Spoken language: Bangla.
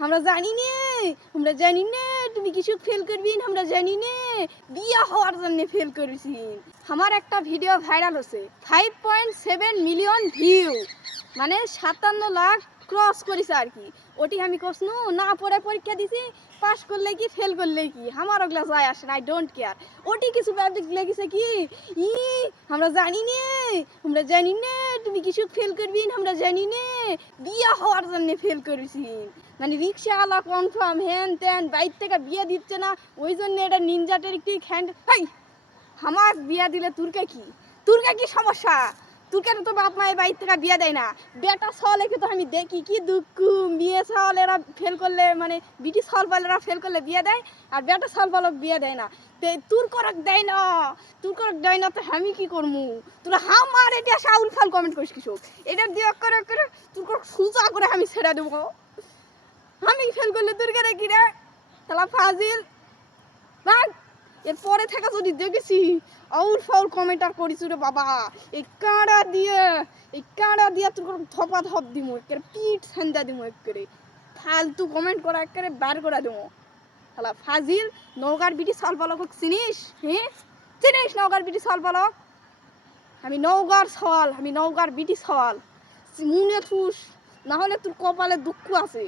আমরা জানি নে, আমরা জানি নে তুমি কিছু ফেল করবি, আমরা জানি নে বিয়া হওয়ার জন্য ফেল করেছি। আমার একটা ভিডিও ভাইরাল হচ্ছে 5.7 মিলিয়ন ভিউ, মানে 57 লাখ ক্রস করেছে আর কি। ওটি আমি কসনু না পড়ে পরীক্ষা দিছি, পাস করলে কি ফেল করলে কি আমার ওগুলা যায় আসে না, আই ডোন্ট কেয়ার। ওটি কিছু লেগেছে কি ই আমরা জানি নে, আমরা জানি নে তুমি কিছু ফেল করবি, আমরা জানি নে বিয়া হওয়ার জন্য ফেল করেছি। মানে রিক্সাওয়ালা কনফার্ম হ্যান ত্যান বাইর থেকে বিয়ে দিচ্ছে না, ওই জন্য এটা নিনজাটের একটি খ্যান্ড। হাই আমার বিয়া দিলে তুরকে কি সমস্যা? তুরকে তো বাপ মায়ের বাইর থেকে বিয়ে দেয় না। বেটা সলেকে তো আমি দেখি কি দুঃখ, বিয়ে সল এরা ফেল করলে, মানে বিটি সল পালেরা ফেল করলে বিয়ে দেয়, আর বেটা সল পালক বিয়ে দেয় না। তুর করক দেয় না, তুর করক দেয় না, তো আমি কি করমু? তোরা আমার এটা সাউল ফাল কমেন্ট করিস কিছু, এটা দিয়ে করে করে তুর করক সুজা করে আমি ছেড়ে দেবো। আমি ফেল করলে তোর করে কি রে তালা ফাজিল ভাগ। এরপরে থেকে যদি দেখেছি আউল ফাউল কমেন্টার করিস রে বাবা, এই কাঁড়া দিয়ে তোর ধপা ধপ দিমু, একের পিঠ সান্দা দিমু, একেরে ফালতু কমেন্ট করা একেরে বার করে দেবো। তালা ফাজিল। নওগাঁর বিটি সাল পালক চিনিস? হ্যাঁ চিনিস নওগাঁর বিটি সাল পালক? আমি নওগাঁর বিটি সওয়াল মনে থুস, না হলে তোর কপালে দুঃখ আছে।